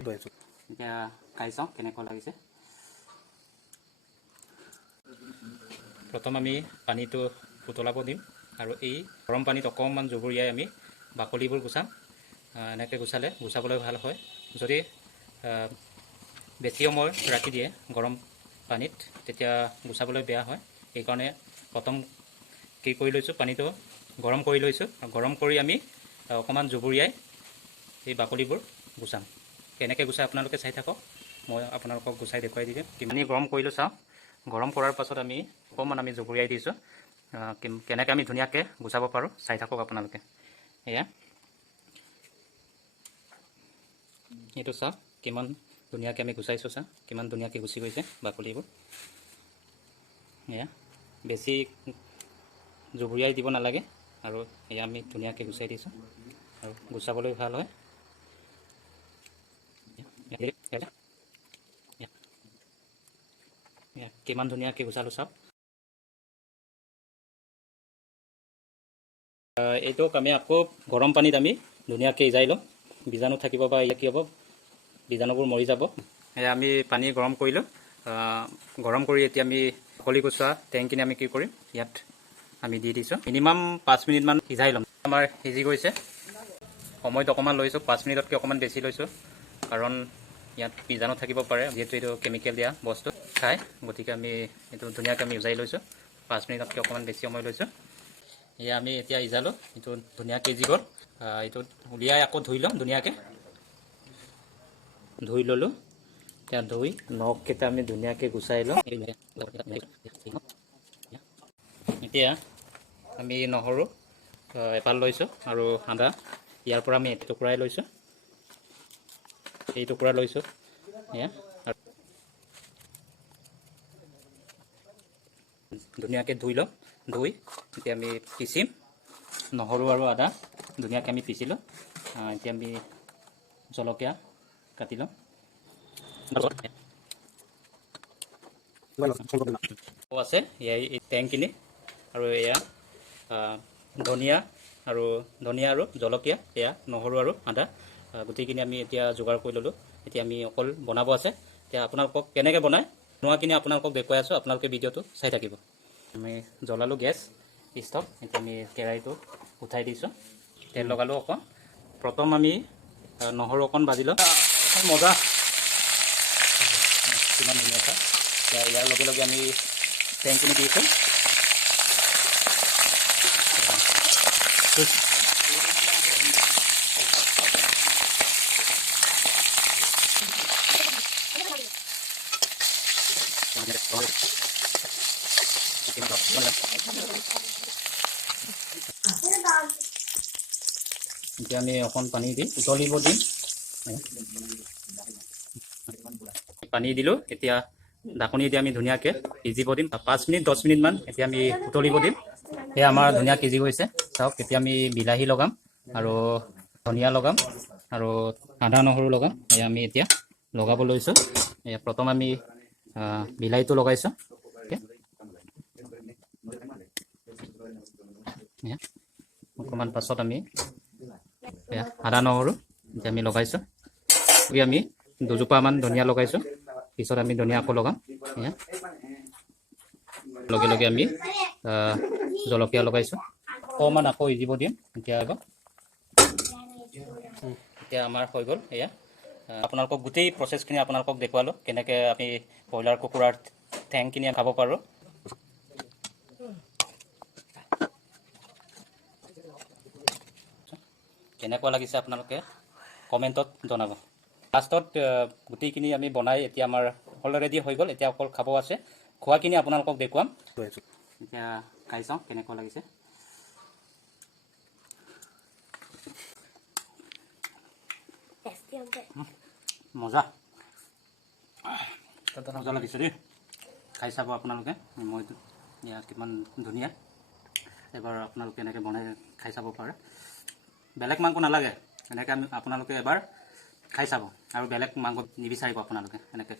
এতিয়া খাই চাওঁ কেনেকুৱা লাগিছে। প্ৰথম আমি পানীটো উতলাব দিম আৰু এই গৰম পানীত অকণমান জুবুৰিয়াই আমি বাকলিবোৰ গুচাম। এনেকৈ গুচাবলৈ ভাল হয়। যদি বেছি সময় ৰাখি দিয়ে গৰম পানীত তেতিয়া গুচাবলৈ বেয়া হয়। সেইকাৰণে প্ৰথম কি কৰি লৈছোঁ, পানীটো গৰম কৰি লৈছোঁ। গৰম কৰি আমি অকণমান জুবুৰিয়াই এই বাকলিবোৰ গুচাম। কেনেকৈ গুচাই আপোনালোকে চাই থাকক, মই আপোনালোকক গুচাই দেখুৱাই দি দিম। কিমানি গৰম কৰিলোঁ চাওঁ। গৰম কৰাৰ পাছত আমি অকণমান জুবুৰিয়াই দিছোঁ। কেনেকৈ আমি ধুনীয়াকৈ গুচাব পাৰোঁ চাই থাকক আপোনালোকে। এয়া এইটো চাওক কিমান ধুনীয়াকৈ আমি গুচাইছোঁ। চাওক কিমান ধুনীয়াকৈ গুচি গৈছে বাকলিবোৰ। এয়া বেছি জুবুৰিয়াই দিব নালাগে আৰু এয়া আমি ধুনীয়াকৈ গুচাই দিছোঁ আৰু গুচাবলৈ ভাল হয়। কিমান ধুনীয়াকৈ গুচালোঁ চাওক। এইটোক আমি আকৌ গৰম পানীত আমি ধুনীয়াকৈ সিজাই ল'ম। বীজাণু থাকিব বা কি হ'ব, বীজাণুবোৰ মৰি যাব। এয়া আমি পানী গৰম কৰিলোঁ। গৰম কৰি এতিয়া আমি বাকলি গুচোৱা টেংখিনি আমি কি কৰিম, ইয়াত আমি দি দিছোঁ। মিনিমাম 5 মিনিটমান সিজাই ল'ম। আমাৰ সিজি গৈছে। সময়টো অকণমান লৈছোঁ, 5 মিনিটতকৈ অকণমান বেছি লৈছোঁ, কাৰণ ইয়াত বীজাণু থাকিব পাৰে, যিহেতু এইটো কেমিকেল দিয়া বস্তু খায়। গতিকে আমি এইটো ধুনীয়াকৈ আমি সিজাই লৈছোঁ। 5 মিনিটতকৈ অকণমান বেছি সময় লৈছোঁ। এয়া আমি এতিয়া সিজালোঁ, এইটো ধুনীয়াকৈ সিজি গ'ল। এইটো উলিয়াই আকৌ ধুই ল'ম ধুনীয়াকৈ। ধুই ল'লোঁ। এতিয়া ধুই নখকেইটা আমি ধুনীয়াকৈ গুচাই লওঁ। এতিয়া আমি নহৰু এপাল লৈছোঁ আৰু আদা ইয়াৰ পৰা আমি এক টুকুৰাই লৈছোঁ, এই টুকুৰা লৈছোঁ। এয়া ধুনীয়াকৈ ধুই ল'ম। ধুই এতিয়া আমি পিচিম। নহৰু আৰু আদা ধুনীয়াকৈ আমি পিচিলোঁ। এতিয়া আমি জলকীয়া কাটি ল'ম। আছে এই টেংখিনি আৰু এয়া ধনিয়া আৰু জলকীয়া, এয়া নহৰু আৰু আদা গোটেইখিনি আমি এতিয়া যোগাৰ কৰি ল'লোঁ। এতিয়া আমি অকল বনাব আছে। এতিয়া আপোনালোকক কেনেকৈ বনায় বনোৱাখিনি আপোনালোকক দেখুৱাই আছোঁ। আপোনালোকে ভিডিঅ'টো চাই থাকিব। আমি জ্বলালোঁ গেছ ষ্টভ। এতিয়া আমি কেৰাহীটো উঠাই দিছোঁ। তেল লগালোঁ অকণ। প্ৰথম আমি নহৰু অকণ ভাজিলোঁ। মজা কিমান ধুনীয়া চাই। এতিয়া ইয়াৰ লগে লগে আমি টেংখিনি দিছোঁ। এতিয়া আমি অকণ পানী দি উতলিব দিম। পানী দিলোঁ। এতিয়া ঢাকনি দি আমি ধুনীয়াকৈ সিজিব দিম 5 মিনিট 10 মিনিটমান। এতিয়া আমি উতলিব দিম। এয়া আমাৰ ধুনীয়া সিজি গৈছে চাওক। এতিয়া আমি বিলাহী লগাম আৰু ধনিয়া লগাম আৰু আদা নহৰু লগাম। এয়া আমি এতিয়া লগাব লৈছোঁ। এয়া প্ৰথম আমি বিলাহীটো লগাইছোঁ। অকণমান পাছত আমি আদা নহৰু এতিয়া আমি লগাইছোঁ। আমি দুজোপামান ধনিয়া লগাইছোঁ। পিছত আমি ধনিয়া আকৌ লগাম। লগে লগে আমি জলকীয়া লগাইছোঁ। অকণমান আকৌ সিজিব দিম। এতিয়া আমাৰ হৈ গ'ল। এয়া আপোনালোকক গোটেই প্ৰচেছখিনি আপোনালোকক দেখুৱালোঁ, কেনেকৈ আমি ব্ৰইলাৰ কুকুৰাৰ ঠেংখিনি খাব পাৰোঁ। কেনেকুৱা লাগিছে আপোনালোকে কমেণ্টত জনাব। লাষ্টত গোটেইখিনি আমি বনাই এতিয়া আমাৰ অলৰেডি হৈ গ'ল। এতিয়া অকল খাব আছে। খোৱাখিনি আপোনালোকক দেখুৱাম। এতিয়া খাই চাওঁ কেনেকুৱা লাগিছে। মজা মজা লাগিছে দেই। খাই চাব আপোনালোকে। মইতো ইয়াত কিমান ধুনীয়া। এবাৰ আপোনালোকে এনেকৈ বনাই খাই চাব পাৰে। বেলেগ মাংস নালাগে, এনেকৈ আপোনালোকে এবাৰ খাই চাব আৰু বেলেগ মাংস নিবিচাৰিব আপোনালোকে। এনেকৈ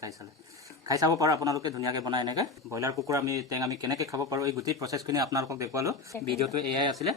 খাই চাব পাৰোঁ আপোনালোকে ধুনীয়াকৈ বনাই। এনেকৈ ব্ৰইলাৰ কুকুৰা টেং আমি কেনেকৈ খাব পাৰোঁ, এই গোটেই প্ৰচেছখিনি আপোনালোকক দেখুৱালোঁ। ভিডিঅ'টো এয়াই আছিলে।